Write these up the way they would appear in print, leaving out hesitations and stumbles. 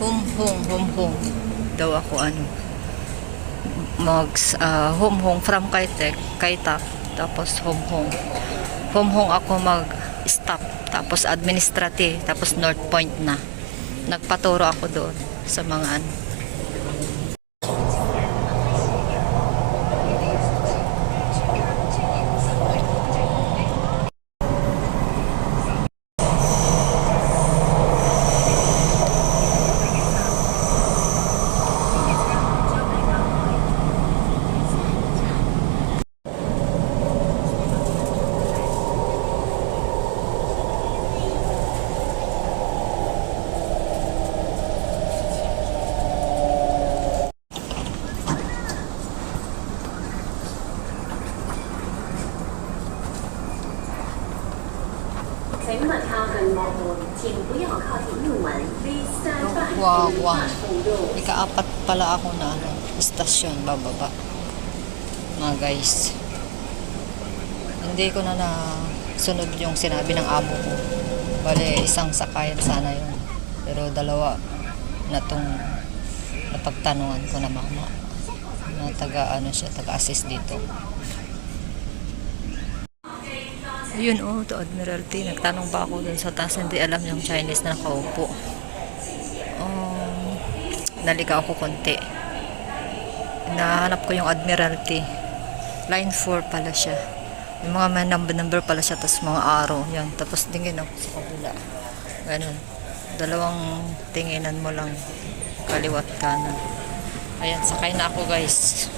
home daw ako ano mag home from Kaitak, tapos home ako mag stop, tapos administrative, tapos North Point na nagpaturo ako doon sa mga ano. Wow. Ika-apat pala ako na ano, istasyon bababa. Mga guys. Hindi ko na sunod yung sinabi ng amo ko. Bale, isang sakayan sana yun. Pero dalawa na tong napagtanungan ko na mama. Na taga-assist dito. Yun to Admiralty. Nagtanong pa ako dun sa taas, hindi alam yung Chinese na nakaupo. Naligaw ako konti. Nahanap ko yung Admiralty. Line 4 pala siya. Yung mga may number pala siya, tapos mga arrow. Yan. Tapos tingin ako sa kabila. Ganun. Dalawang tinginan mo lang. Kaliwat kanan. Ayan, sakay na ako guys.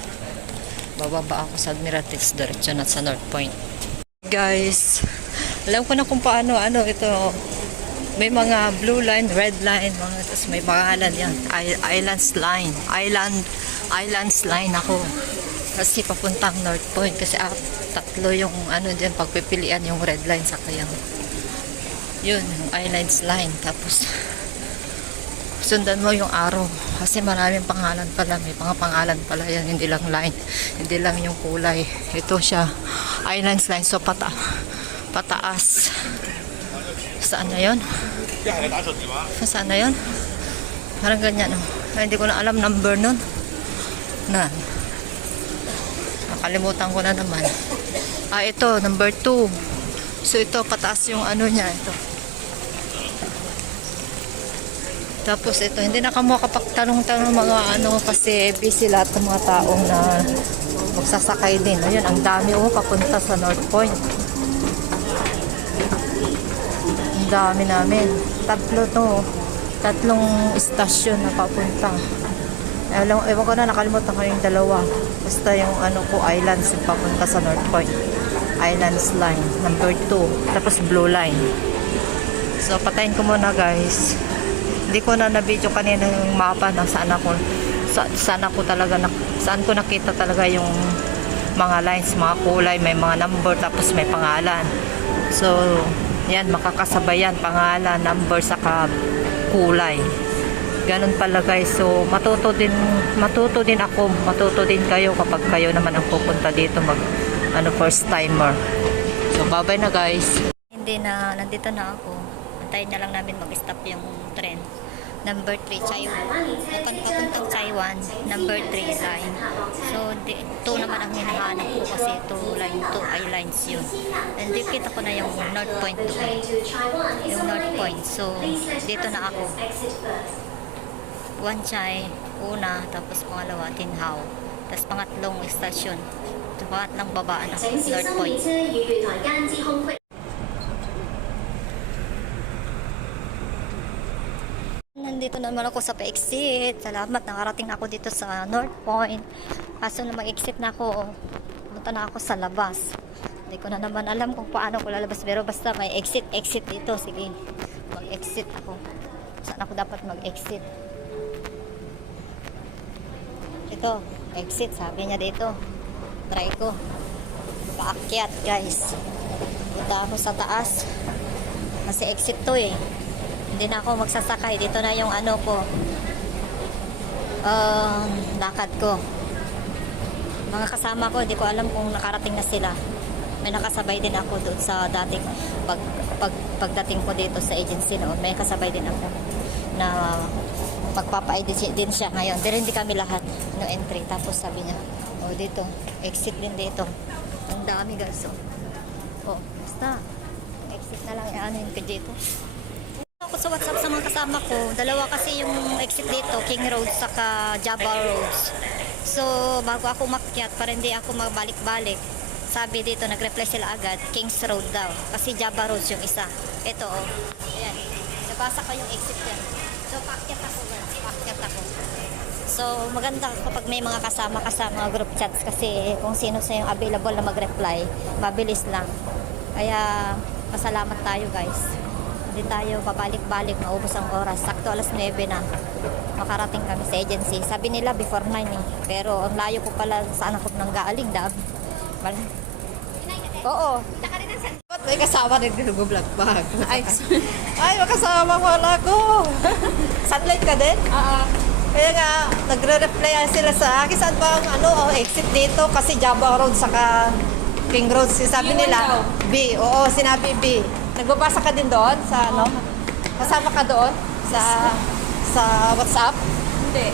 Bababa ako sa Admiralty's direction at sa North Point. Guys, alam ko na kung paano ito. May mga blue line, red line, tapos may pangalan yan. Islands line ako. Kasi papuntang North Point. Kasi tatlo yung dyan, pagpipilian yung red line sa kayang. Yun, yung Islands line. Tapos, sundan mo yung arrow. Kasi maraming pangalan pala. May pangalan pala yan. Hindi lang line. Hindi lang yung kulay. Ito siya. Islands line. So, pataas. Saan na yun? Saan na yun? Parang ganyan. Hindi ko na alam number nun. Nakalimutan ko na naman. Ito. Number 2. So, ito. Pataas yung niya. Ito. Tapos ito, hindi na kamo kapagtanong-tanong mga kasi busy lahat ng mga taong na magsasakay din. Ayun, ang dami papunta sa North Point. Ang dami namin. Tatlong istasyon na papunta. Ewan ko na, nakalimutan ko yung dalawa. Basta yung Islands yung papunta sa North Point. Islands line, number 2. Tapos blue line. So, patayin ko muna guys. Hindi ko na na-video kanina yung mapa na saan ko nakita talaga yung mga lines, mga kulay, may mga number, tapos may pangalan. So, yan, makakasabay yan, pangalan, number, saka kulay. Ganun pala guys. So, matuto din ako, matuto din kayo kapag kayo naman ang pupunta dito first timer. So, bye-bye na guys. Nandito na ako. Antayin na lang namin mag-stop yung tren. Number 3, Chaiwan. Papuntang Chaiwan, number 3 line. So, 2 naman ang hinahanap ko kasi 2 line, 2 lines yun. And kita ko na yung North Point doon. Yung North Point. So, dito na ako. Wan Chai, una, tapos pangalawa, Tin Hau. Tapos pangatlong istasyon. Pangatlong babaan ako, North Point. Nandito naman ako sa pa-exit. Salamat, nakarating ako dito sa North Point. Kaso na mag-exit na ako, punta na ako sa labas. Hindi ko na naman alam kung paano ko lalabas. Pero basta may exit dito. Sige, mag-exit ako. Saan ako dapat mag-exit? Ito, exit. Sabi niya dito. Try ko. Paakyat guys. Punta ako sa taas. Kasi exit to eh. Hindi na ako magsasakay. Dito na yung lakad ko. Mga kasama ko, hindi ko alam kung nakarating na sila. May nakasabay din ako doon sa dating pagdating ko dito sa agency noon. May kasabay din ako. na magpapa-ID din siya ngayon. Pero hindi kami lahat no entry. Tapos sabi niya, oh dito, exit din dito. Ang dami guys. Oh, basta. Exit na lang. Ano yung dito. Ako sa WhatsApp sa mga kasama ko. Dalawa kasi yung exit dito. King Road saka Java Roads. So, bago ako umakyat, para hindi ako magbalik-balik, sabi dito, nag-reply sila agad, Kings Road daw. Kasi Java Roads yung isa. Ito, oh. Ayan. Nabasa ko yung exit yan. So, paakyat ako, guys. Paakyat ako. So, maganda kapag may mga kasama ka sa mga group chats kasi kung sino sa yung available na mag-reply, mabilis lang. Kaya, pasalamat tayo, guys. Hindi tayo babalik-balik, maubos ang oras. Sakto alas 9 na. Makarating kami sa agency. Sabi nila before 9 eh. Pero ang layo ko pala saan ako nang galing, dab. Oo. Ba't may kasama rin nag-vlog bag? Ay, makasama wala ko. Sunlight ka din? Oo. Kaya nga, nagre-reply sila sa akin. Saan ba ang exit dito? Kasi Java Road saka King Road. Sabi nila, B. Oo, sinabi B. Nagbabasa ka din doon sa Kasama ka doon sa WhatsApp? Hindi.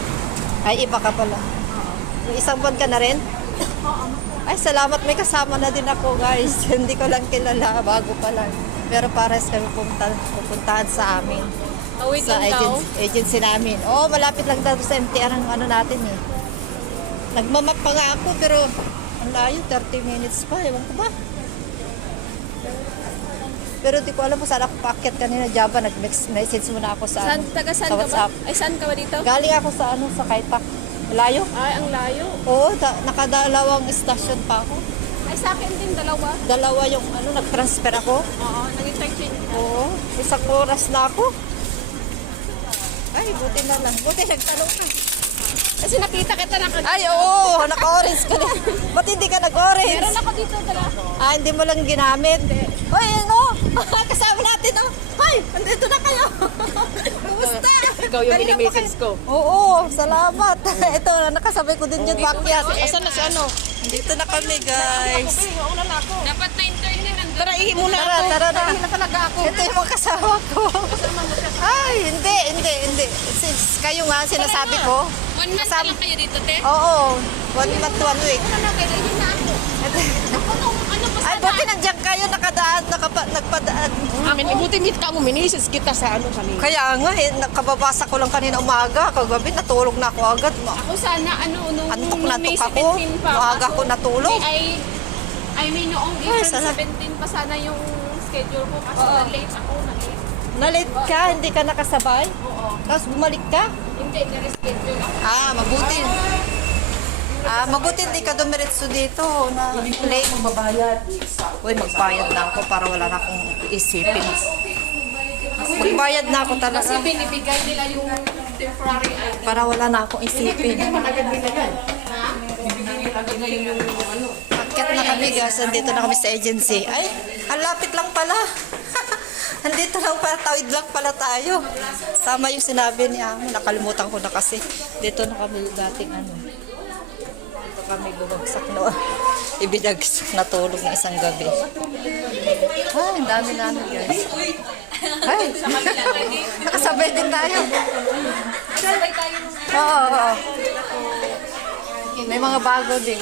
Ay, iba ka pala. Yung isang buwan ka na rin? Ay, salamat. May kasama na din ako, guys. Hindi ko lang kilala. Bago pa lang. Pero pares kami pupuntahan sa amin. Tawid Sa lang daw. agency namin. Oo, malapit lang daw sa MTR ang natin eh. Nagmamap pa nga ako, pero ang layo, 30 minutes pa. Ewan ko ba? Pero di ko alam kung saan ako paakyat kanina, Java. Nag-message muna ako sa, Saan ka ba? WhatsApp. Ay, saan ka ba dito? Galing ako sa sa Kaitak. Malayo? Ay, ang layo. Oo, nakadalawang station pa ako. Ay, sa akin din, dalawa. Dalawa yung nag-transfer ako. Oo, nag-interchange ka. Oo, isang oras na ako. Ay, buti na lang. Buti nagtanong ka. Kasi nakita kita na Ay, oo, naka-orange ka na. Ba't hindi ka nag-orange? Meron ako dito, dala. Ah, hindi mo lang ginamit. Hoy, kasama natin, Hoy, andito na kayo. Kumusta? Ikaw yung Kanina mini-message pa ko. Oo, salamat. Ito, nakasabay ko din yung bakyat. Asan na si ano? Dito na kami, guys. Dapat na intern na nandun. Tara, ihi muna ako. Tara, Ihi na talaga ako. Ito yung mga kasama ko. Ay, hindi. Since kayo nga, sinasabi ko. 1 month na lang kayo dito, te? Oo, 1 month to 1 week. Ano, kaya ihi na ako. Ano pa Ay, buti nandiyan kayo, nagpadaan. Amin, buti meet ka mo, minisis kita sa ano kanina. Kaya nga, nakababasa ko lang kanina umaga. Kagabi, natulog na ako agad. Ako sana, nung Antok na May antok ako. 17 pa. Maaga ako natulog. Ay, may noong Ay, April sana- 17 pa sana yung schedule ko. Kaso na-late ako, na-late. Nalit ka, hindi ka nakasabay. Oo. Tapos bumalik ka. Hindi, na-reschedule ako. Mabuti. Mabuti hindi ka dumiretso dito na late. Magbabayad. Uy, magbayad na ako para wala na akong isipin. Magbayad na ako talaga Kasi binibigay nila yung temporary ID. para wala na akong isipin. Agad nila yan. Ha? Bibigyan nila agad ngayon yung ano. Akyat na kami guys, nandito na kami sa agency. Ay, ang lapit lang pala. Nandito lang pala, tawid lang pala tayo. Sama yung sinabi ni Amo, nakalimutan ko na kasi. Dito na kami dating Dito kami bumagsak no. Ibinagsak na tulog ng isang gabi. Ay, ang dami namin guys. Ay, nakasabay din tayo. Sabay tayo. Oo. May mga bago din.